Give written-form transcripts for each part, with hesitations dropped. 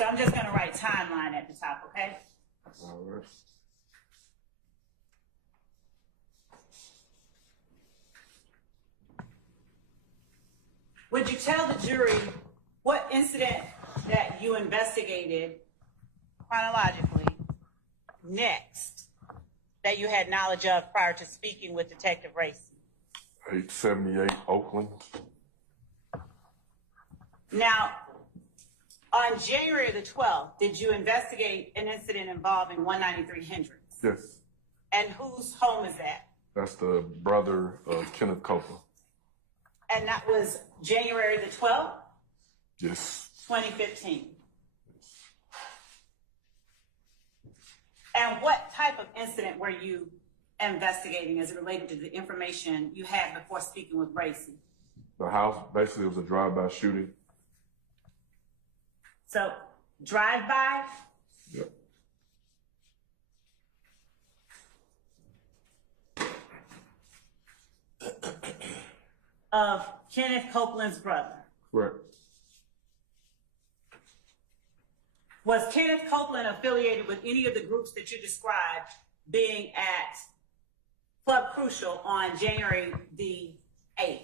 So I'm just gonna write timeline at the top, okay? All right. Would you tell the jury what incident that you investigated chronologically next that you had knowledge of prior to speaking with Detective Racy? 878 Oakland. Now, on January the 12th, did you investigate an incident involving 193 Hendricks? Yes. And whose home is that? That's the brother of Kenneth Copeland. And that was January the 12th, Yes. 2015. And what type of incident were you investigating as it related to the information you had before speaking with Racy? The house basically was a drive-by shooting. So, drive-by? Yep. Of Kenneth Copeland's brother. Correct. Was Kenneth Copeland affiliated with any of the groups that you described being at Club Crucial on January the 8th,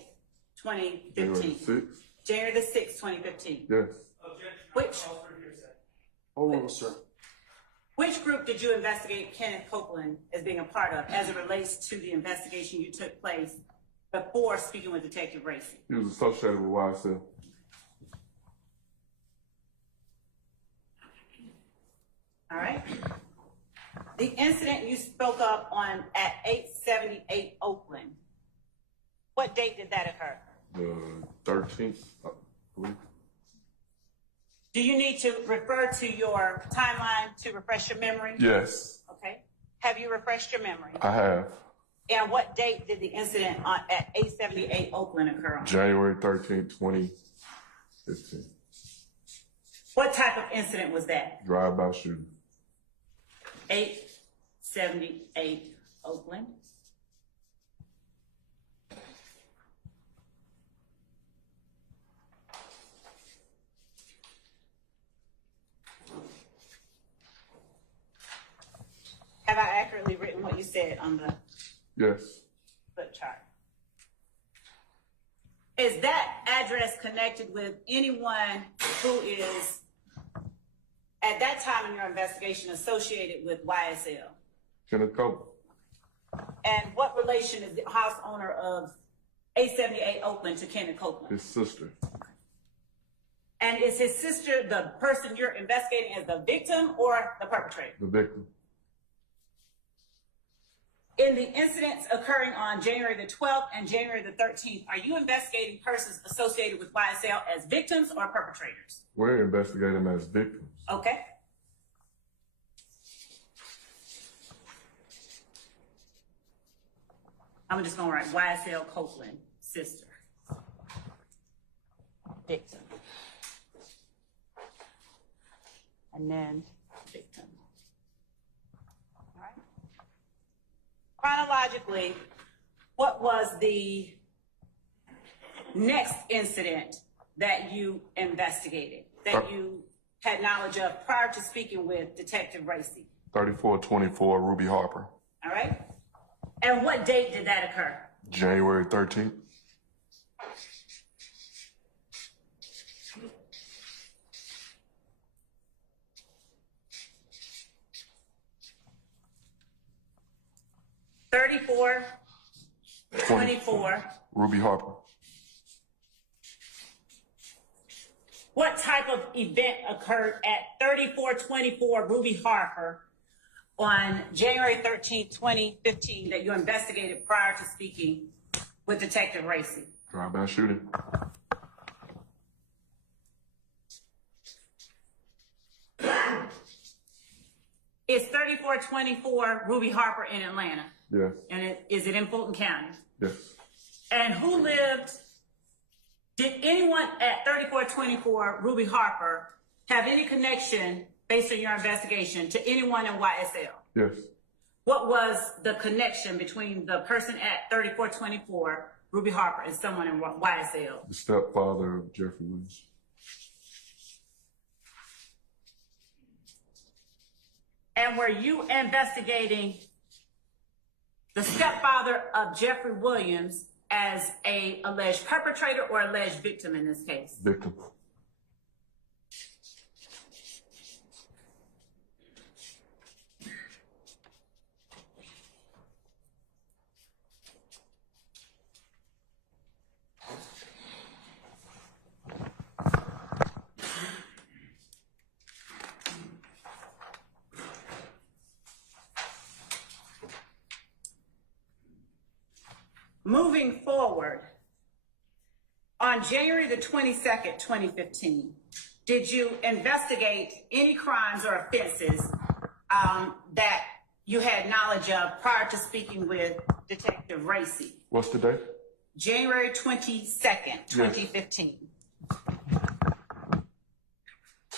2015? January January the 6th. the 6th, 2015. Yes. Hold on, sir. Which group did you investigate Kenneth Copeland as being a part of as it relates to the investigation you took place before speaking with Detective Racy? He was associated with YSL. All right. The incident you spoke of on at 878 Oakland, what date did that occur? The 13th, I believe. Do you need to refer to your timeline to refresh your memory? Yes. Okay. Have you refreshed your memory? I have. And what date did the incident at 878 Oakland occur on? January 13th, 2015. What type of incident was that? Drive-by shooting. 878 Oakland. Have I accurately written what you said on the Yes. flip chart? Is that address connected with anyone who is, at that time in your investigation, associated with YSL? Kenneth Copeland. And what relation is the house owner of 878 Oakland to Kenneth Copeland? His sister. And is his sister the person you're investigating as the victim or the perpetrator? The victim. In the incidents occurring on January the 12th and January the 13th, are you investigating persons associated with YSL as victims or perpetrators? We're investigating them as victims. Okay. I'm just gonna write YSL Copeland, sister. Victim. And then victim. All right. Chronologically, what was the next incident that you investigated, that you had knowledge of prior to speaking with Detective Racy? 3424 Ruby Harper. All right. And what date did that occur? January 13th. Thirty-four, 24. Ruby Harper. What type of event occurred at 3424 Ruby Harper on January 13th, 2015 that you investigated prior to speaking with Detective Racy? Drive-by shooting. Is 3424 Ruby Harper in Atlanta? Yes. And is it in Fulton County? Yes. And who lived, did anyone at 3424 Ruby Harper have any connection, based on your investigation, to anyone in YSL? Yes. What was the connection between the person at 3424 Ruby Harper and someone in YSL? The stepfather of Jeffrey Williams. And were you investigating the stepfather of Jeffrey Williams as a alleged perpetrator or alleged victim in this case? Victim. Moving forward, on January the 22nd, 2015, did you investigate any crimes or offenses that you had knowledge of prior to speaking with Detective Racy? What's the date? January 22nd, 2015.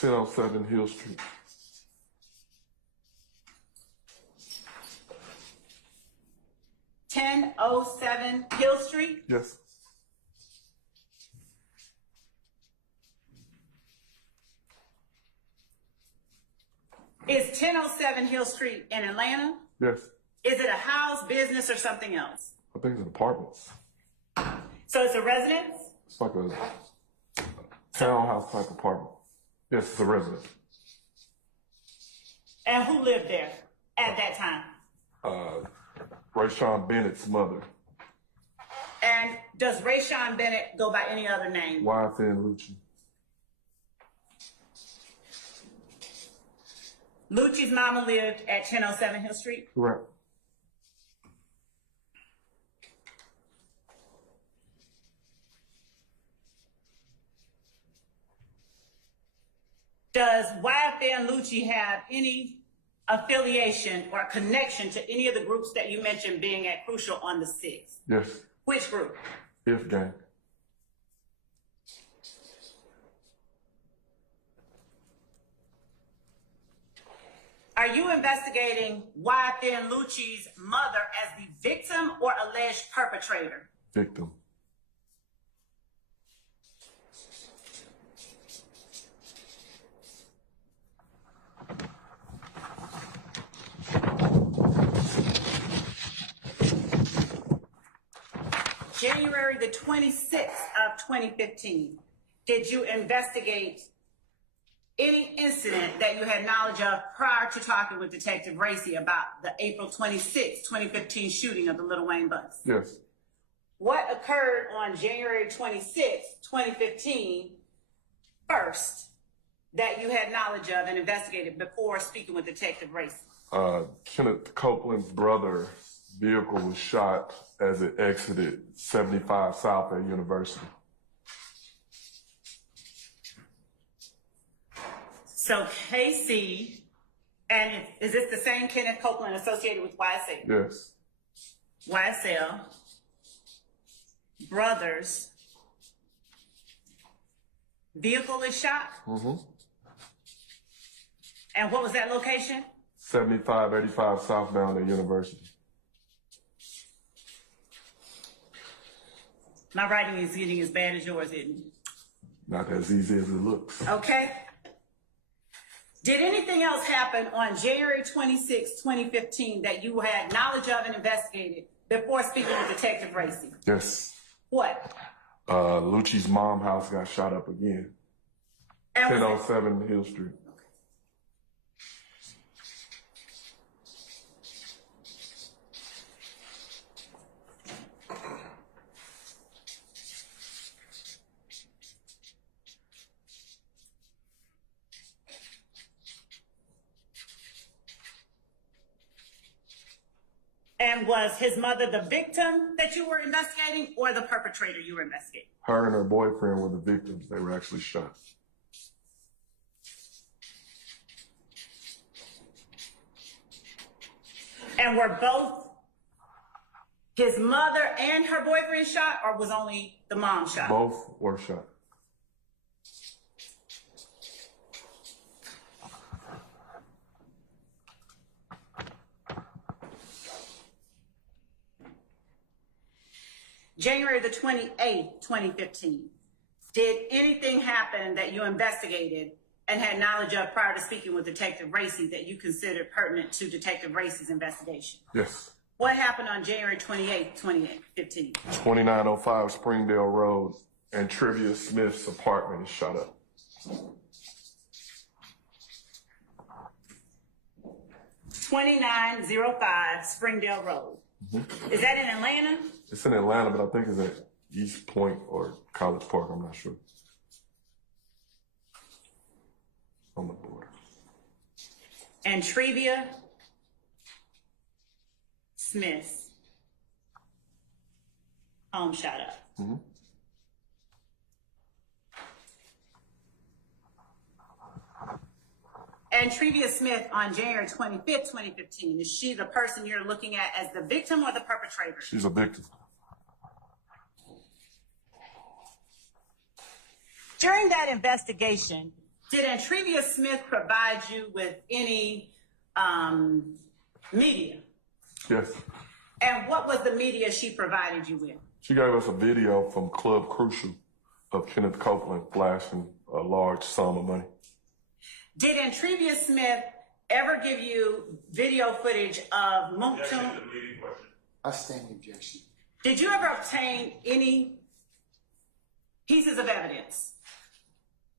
1007 Hill Street. 1007 Hill Street? Yes. Is 1007 Hill Street in Atlanta? Yes. Is it a house, business, or something else? I think it's apartments. So it's a residence? It's like a townhouse type apartment. Yes, it's a residence. And who lived there at that time? Rayshawn Bennett's mother. And does Rayshawn Bennett go by any other name? Wife and Lucci. Lucci's mama lived at 1007 Hill Street? Correct. Does YFN Lucci have any affiliation or connection to any of the groups that you mentioned being at Crucial on the 6th? Yes. Which group? Fifth gang. Are you investigating YFN Lucci's mother as the victim or alleged perpetrator? Victim. January the 26th of 2015, did you investigate any incident that you had knowledge of prior to talking with Detective Racy about the April 26, 2015 shooting of the Little Wayne bus? Yes. What occurred on January 26, 2015, first, that you had knowledge of and investigated before speaking with Detective Racy? Kenneth Copeland's brother's vehicle was shot as it exited 75 South at University. So KC, and is this the same Kenneth Copeland associated with YSL? Yes. YSL, brothers, vehicle is shot? Mm-hmm. And what was that location? 7585 southbound at University. My writing is getting as bad as yours, isn't it? Not as easy as it looks. Okay. Did anything else happen on January 26, 2015 that you had knowledge of and investigated before speaking with Detective Racy? Yes. What? Lucci's mom's house got shot up again. And 1007 Hill Street. And was his mother the victim that you were investigating or the perpetrator you were investigating? Her and her boyfriend were the victims. They were actually shot. And were both his mother and her boyfriend shot, or was only the mom shot? Both were shot. January the 28th, 2015. Did anything happen that you investigated and had knowledge of prior to speaking with Detective Racy that you considered pertinent to Detective Racy's investigation? Yes. What happened on January 28, 2015? 2905 Springdale Road and Trivia Smith's apartment is shot up. 2905 Springdale Road. Is that in Atlanta? It's in Atlanta, but I think it's at East Point or College Park. I'm not sure. On the border. And Trivia Smith home shot up. And Trivia Smith on January 25th, 2015, is she the person you're looking at as the victim or the perpetrator? She's a victim. During that investigation, did Trivia Smith provide you with any media? Yes. And what was the media she provided you with? She gave us a video from Club Crucial of Kenneth Copeland flashing a large sum of money. Did Trivia Smith ever give you video footage of Moncton? I stand the objection. Did you ever obtain any pieces of evidence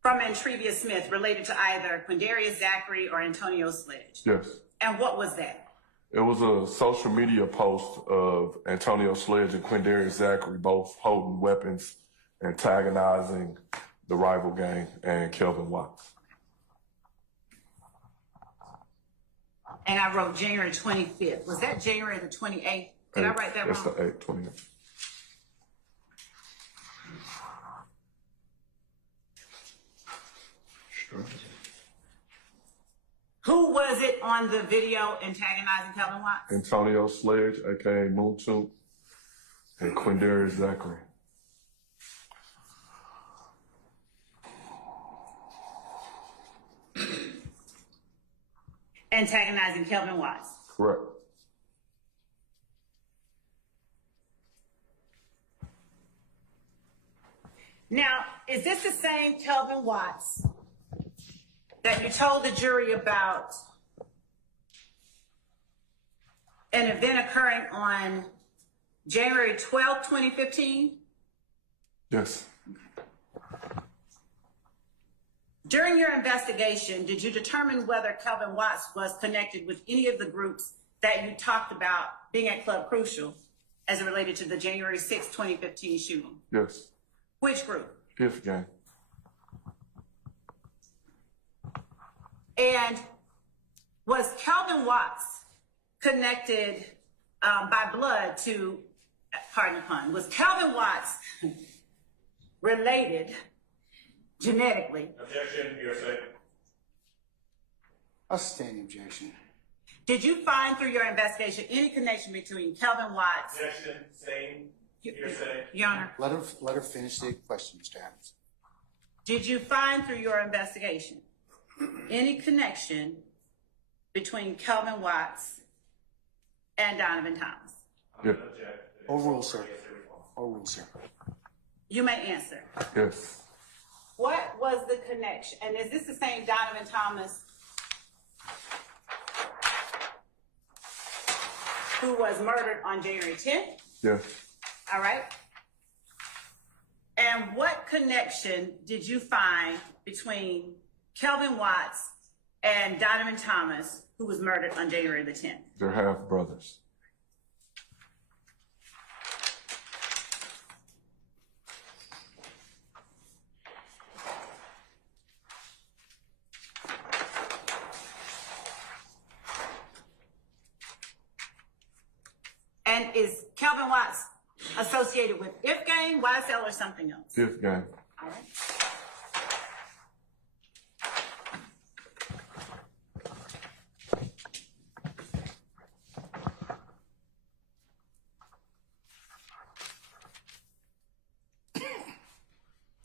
from Trivia Smith related to either Quindarius Zachary or Antonio Sledge? Yes. And what was that? It was a social media post of Antonio Sledge and Quindarius Zachary both holding weapons, antagonizing the rival gang and Kelvin Watts. And I wrote January 25th. Was that January the 28th? Did I write that wrong? That's the 8th, 28th. Sure. Who was it on the video antagonizing Kelvin Watts? Antonio Sledge, a.k.a. Moontoot, and Quindarius Zachary. Antagonizing Kelvin Watts. Correct. Now, is this the same Kelvin Watts that you told the jury about an event occurring on January 12th, 2015? Yes. During your investigation, did you determine whether Kelvin Watts was connected with any of the groups that you talked about being at Club Crucial as it related to the January 6, 2015 shooting? Yes. Which group? Fifth gang. And was Kelvin Watts connected by blood to, pardon the pun, was Kelvin Watts related genetically? Objection, hearsay. I stand the objection. Did you find through your investigation any connection between Kelvin Watts? Objection, same, hearsay. Your Honor, Let her finish the question, Mr. Adams. did you find through your investigation any connection between Kelvin Watts and Donovan Thomas? Yes. Overrule, sir. Overrule, sir. You may answer. Yes. What was the connection? And is this the same Donovan Thomas who was murdered on January 10th? Yes. All right. And what connection did you find between Kelvin Watts and Donovan Thomas, who was murdered on January the 10th? They're half brothers. And is Kelvin Watts associated with If Gang, YSL, or something else? Fifth gang. All right.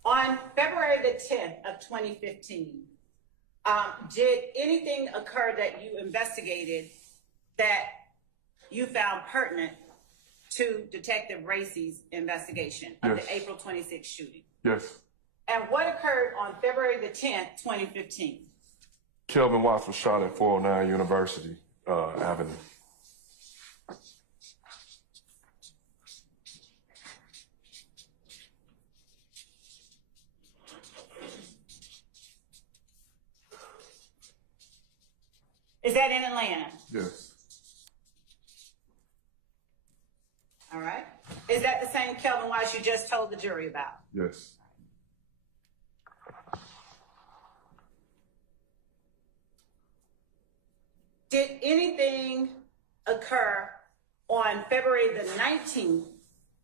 On February the 10th of 2015, did anything occur that you investigated that you found pertinent to Detective Racy's investigation of Yes. the April 26th shooting? Yes. And what occurred on February the 10th, 2015? Kelvin Watts was shot at 409 University Avenue. Is that in Atlanta? Yes. All right. Is that the same Kelvin Watts you just told the jury about? Yes. Did anything occur on February the 19th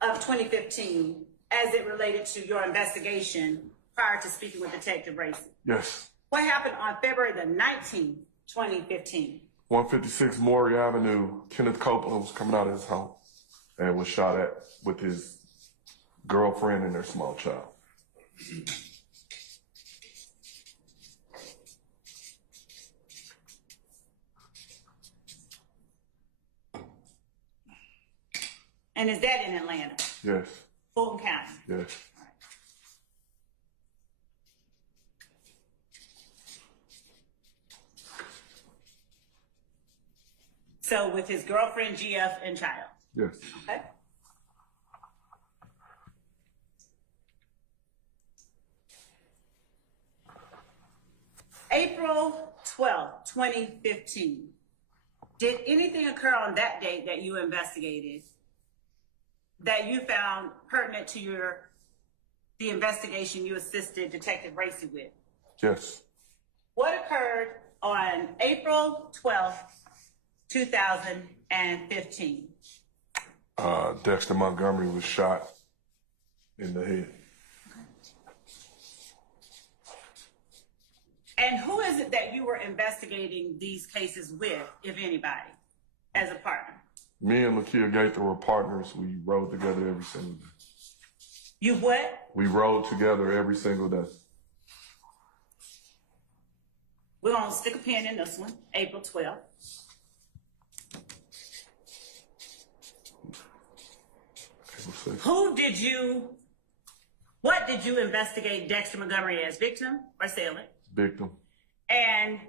of 2015 as it related to your investigation prior to speaking with Detective Racy? Yes. What happened on February the 19th, 2015? 156 Maury Avenue, Kenneth Copeland was coming out of his home and was shot at with his girlfriend and their small child. And is that in Atlanta? Yes. Fulton County? Yes. So with his girlfriend, GF, and child? Yes. Okay. April 12th, 2015. Did anything occur on that date that you investigated that you found pertinent to the investigation you assisted Detective Racy with? Yes. What occurred on April 12th, 2015? Dexter Montgomery was shot in the head. And who is it that you were investigating these cases with, if anybody, as a partner? Me and Lakia Gaither were partners. We rode together every single day. You what? We rode together every single day. We're going to stick a pin in this one, April 12th. What did you investigate Dexter Montgomery as, victim or assailant? Victim. And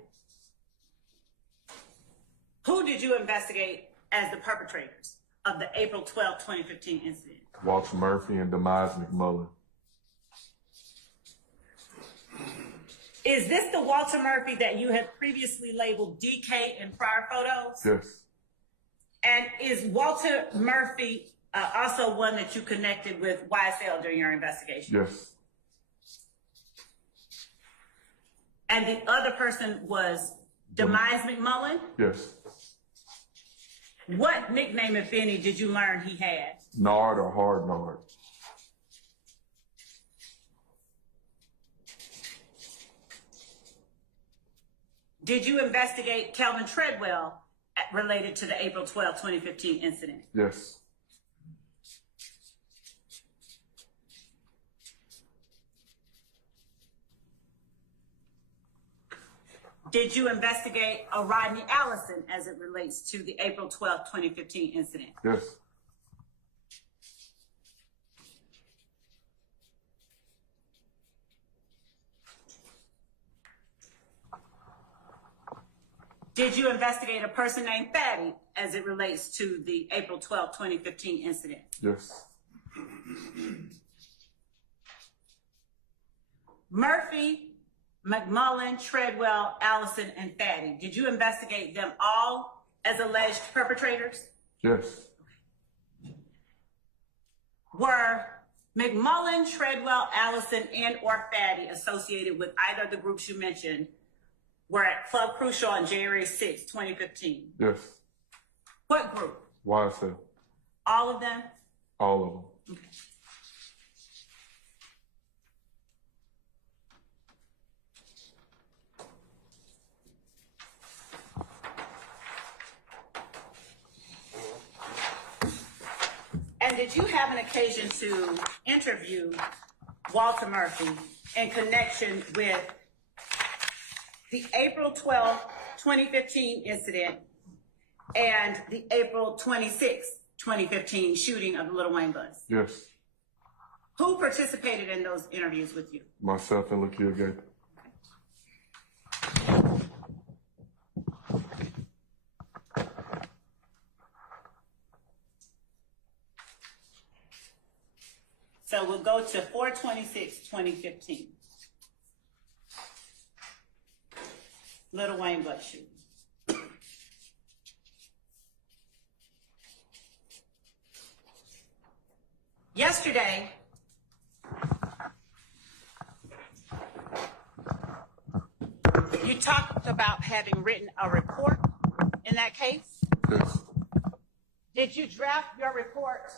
who did you investigate as the perpetrators of the April 12, 2015 incident? Walter Murphy and Demise McMullen. Is this the Walter Murphy that you had previously labeled DK in prior photos? Yes. And is Walter Murphy also one that you connected with YSL during your investigation? Yes. And the other person was Demise McMullen? Yes. What nickname, if any, did you learn he had? Nard or Hard Nard. Did you investigate Calvin Treadwell related to the April 12, 2015 incident? Yes. Did you investigate Rodney Allison as it relates to the April 12, 2015 incident? Yes. Did you investigate a person named Fatty as it relates to the April 12, 2015 incident? Yes. Murphy, McMullen, Treadwell, Allison, and Fatty. Did you investigate them all as alleged perpetrators? Yes. Were McMullen, Treadwell, Allison, and or Fatty associated with either of the groups you mentioned were at Club Crucial on January 6, 2015? Yes. What group? YSL. All of them? All of them. Okay. And did you have an occasion to interview Walter Murphy in connection with the April 12, 2015 incident and the April 26, 2015 shooting of the Little Wayne bus? Yes. Who participated in those interviews with you? Myself and Lakia Gaither. So we'll go to 4/26/2015. Lil Wayne butt shooting. Yesterday, you talked about having written a report in that case. Yes. Did you draft your report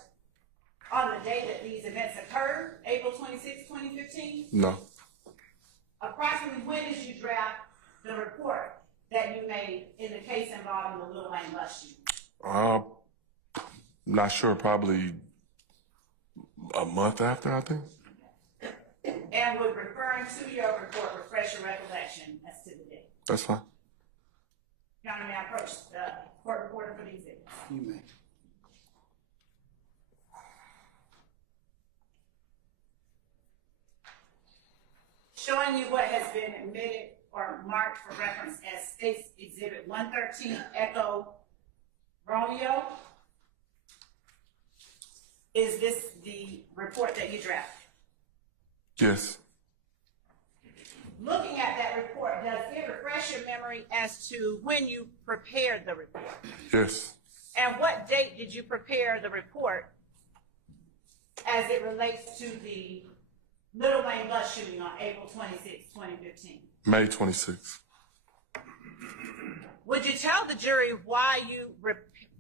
on the day that these events occurred, April 26, 2015? No. Approximately when did you draft the report that you made in the case involving the Lil Wayne bus shooting? Not sure, probably a month after, I think. And would referring to your report refresh your recollection as to the date? That's fine. Your Honor, may I approach the court reporter for the exhibit? You may. Showing you what has been admitted or marked for reference as State's Exhibit 113 Echo Romeo. Is this the report that you drafted? Yes. Looking at that report, does it refresh your memory as to when you prepared the report? Yes. And what date did you prepare the report as it relates to the Lil Wayne bus shooting on April 26, 2015? May 26th. Would you tell the jury why you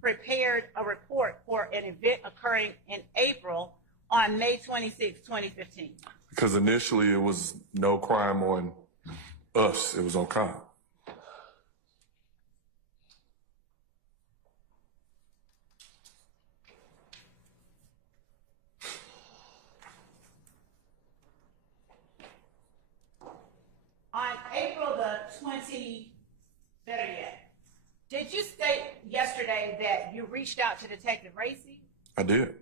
prepared a report for an event occurring in April on May 26, 2015? Because initially it was no crime on us, it was on cop. On April the 20th, better yet, did you state yesterday that you reached out to Detective Racy? I did.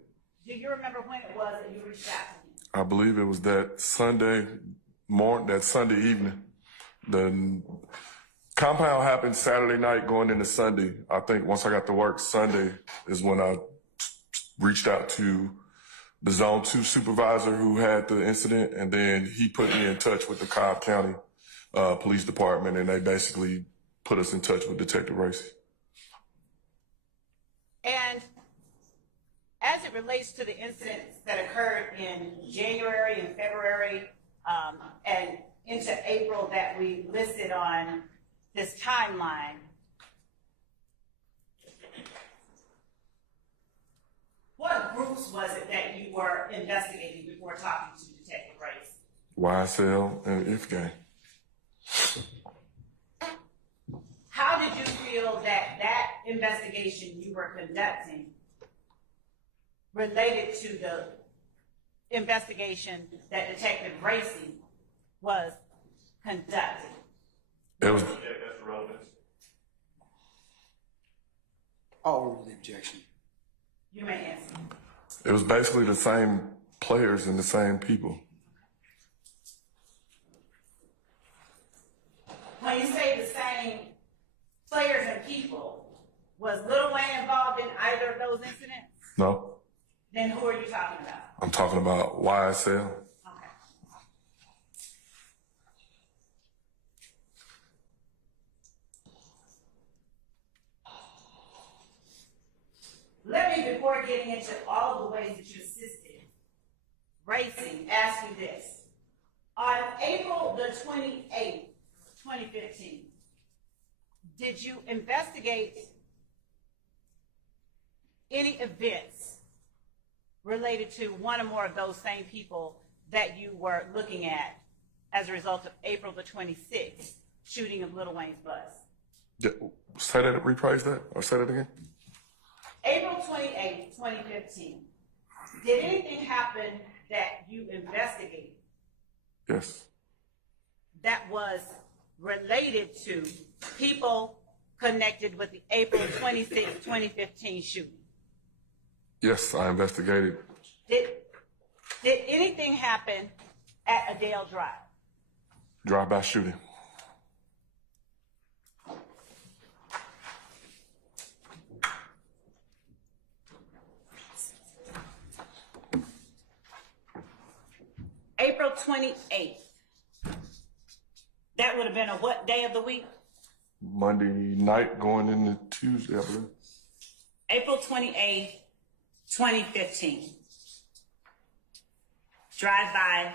Do you remember when it was that you reached out to him? I believe it was that Sunday morning, that Sunday evening. The compound happened Saturday night going into Sunday. I think once I got to work Sunday is when I reached out to the Zone 2 supervisor who had the incident, and then he put me in touch with the Cobb County Police Department, and they basically put us in touch with Detective Racy. And as it relates to the incidents that occurred in January and February and into April that we listed on this timeline, what groups was it that you were investigating before talking to Detective Racy? YSL and If Gang. How did you feel that that investigation you were conducting related to the investigation that Detective Racy was conducting? It was That's relevant. I'll overrule the objection. You may answer. It was basically the same players and the same people. When you say the same players and people, was Lil Wayne involved in either of those incidents? No, Then who are you talking about? I'm talking about YSL. Okay. Let me, before getting into all the ways that you assisted Racy, ask you this. On April the 28th, 2015, did you investigate any events related to one or more of those same people that you were looking at as a result of April the 26th shooting of Lil Wayne's bus? Yeah, say that, rephrase that, or say that again. April 28th, 2015, did anything happen that you investigated Yes. that was related to people connected with the April 26, 2015 shooting? Yes, I investigated. Did anything happen at Adele Drive? Drive-by shooting. April 28th. That would have been a what day of the week? Monday night going into Tuesday, I believe. April 28th, 2015. Drive by.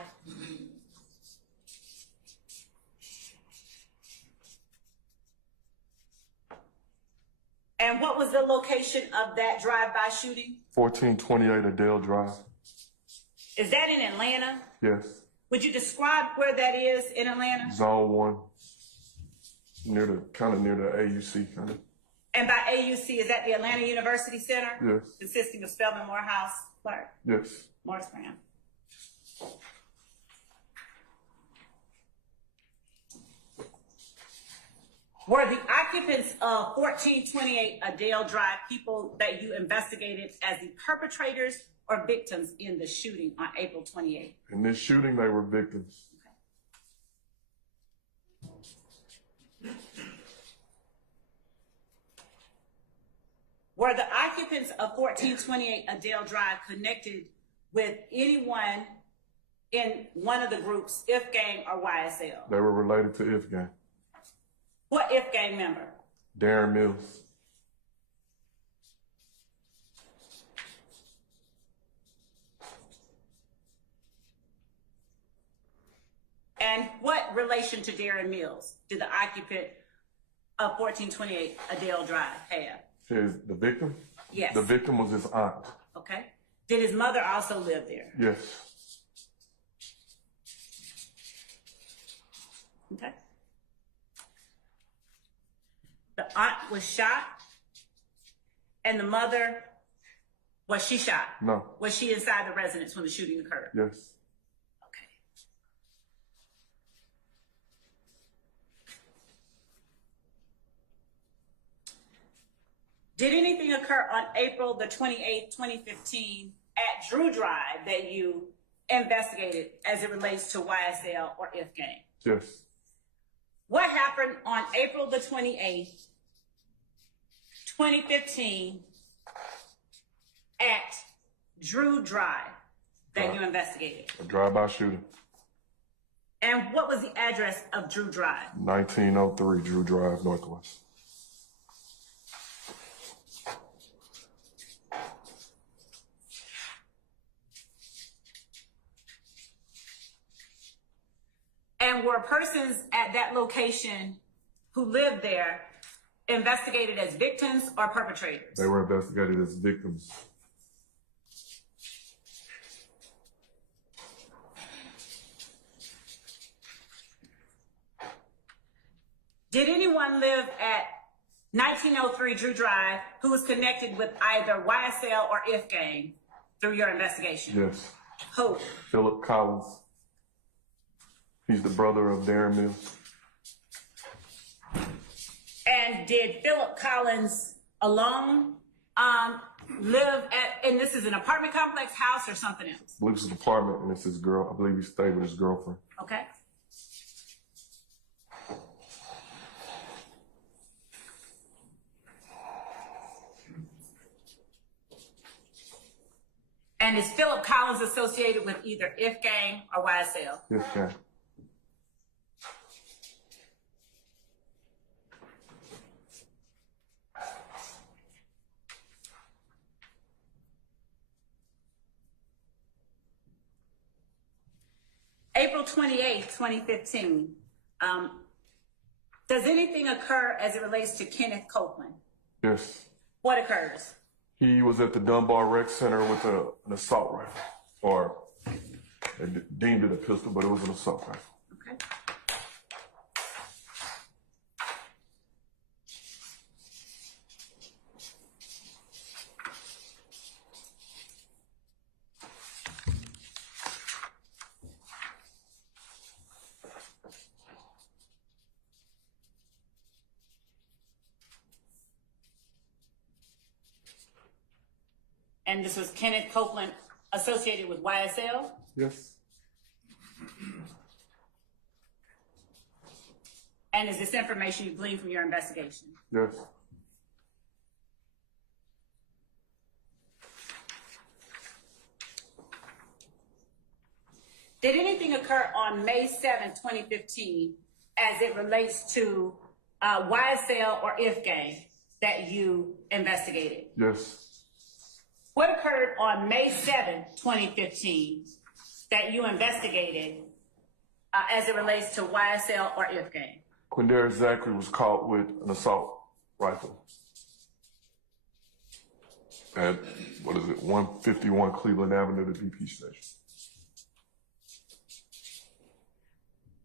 And what was the location of that drive-by shooting? 1428 Adele Drive. Is that in Atlanta? Yes. Would you describe where that is in Atlanta? Zone 1. Kind of near the AUC, kind of. And by AUC, is that the Atlanta University Center? Yes. Consisting of Spelman, Morehouse, Clark? Yes. Morris Brown. Were the occupants of 1428 Adele Drive people that you investigated as the perpetrators or victims in the shooting on April 28th? In this shooting, they were victims. Were the occupants of 1428 Adele Drive connected with anyone in one of the groups, If Gang or YSL? They were related to If Gang. What If Gang member? Darren Mills. And what relation to Darren Mills did the occupant of 1428 Adele Drive have? The victim? Yes. The victim was his aunt. Okay. Did his mother also live there? Yes. Okay. The aunt was shot, and the mother, was she shot? No. Was she inside the residence when the shooting occurred? Yes. Okay. Did anything occur on April the 28th, 2015 at Drew Drive that you investigated as it relates to YSL or If Gang? Yes. What happened on April the 28th, 2015 at Drew Drive that you investigated? A drive-by shooting. And what was the address of Drew Drive? 1903 Drew Drive, Northwest. And were persons at that location who lived there investigated as victims or perpetrators? They were investigated as victims. Did anyone live at 1903 Drew Drive who was connected with either YSL or If Gang through your investigation? Yes. Who? Philip Collins. He's the brother of Darren Mills. And did Philip Collins alone live at, and this is an apartment complex, house, or something else? I believe it's an apartment, and it's his girl. I believe he stayed with his girlfriend. Okay. And is Philip Collins associated with either If Gang or YSL? Yes, gang. April 28th, 2015. Does anything occur as it relates to Kenneth Copeland? Yes. What occurs? He was at the Dunbar Rec Center with an assault rifle. Or they deemed it a pistol, but it was an assault rifle. Okay. And this was Kenneth Copeland associated with YSL? Yes. And is this information you gleaned from your investigation? Yes. Did anything occur on May 7, 2015, as it relates to YSL or If Gang that you investigated? Yes. What occurred on May 7, 2015, that you investigated as it relates to YSL or If Gang? Quindarius Zachary was caught with an assault rifle at, 151 Cleveland Avenue, the BP station.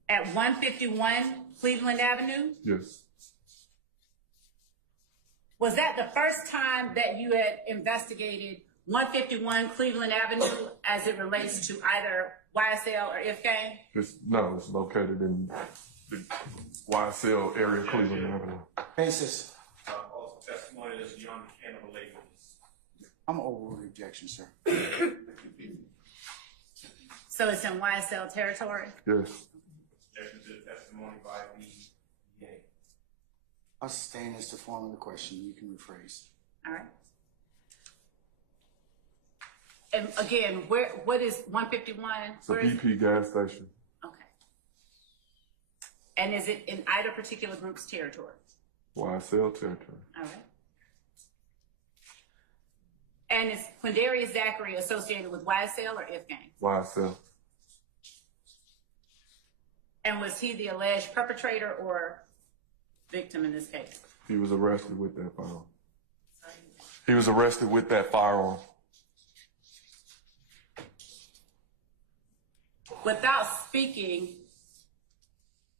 At 151 Cleveland Avenue? Yes. Was that the first time that you had investigated 151 Cleveland Avenue as it relates to either YSL or If Gang? It's located in the YSL area, Cleveland Avenue. Basis. Also, testimony is beyond the can of a lady. I'm overruled the objection, sir. So it's in YSL territory? Yes. Objection to the testimony by the DA. I'll sustain as to form of the question. You can rephrase. All right. And again, what is 151? It's a BP gas station. Okay. And is it in either particular group's territory? YSL territory. All right. And is Quindarius Zachary associated with YSL or If Gang? YSL. And was he the alleged perpetrator or victim in this case? He was arrested with that firearm. He was arrested with that firearm. Without speaking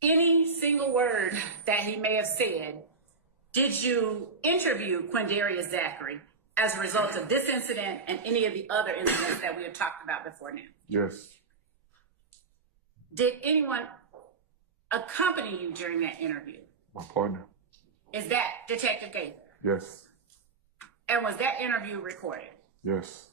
any single word that he may have said, did you interview Quindarius Zachary as a result of this incident and any of the other incidents that we have talked about before now? Yes. Did anyone accompany you during that interview? My partner. Is that Detective Gaither? Yes. And was that interview recorded? Yes.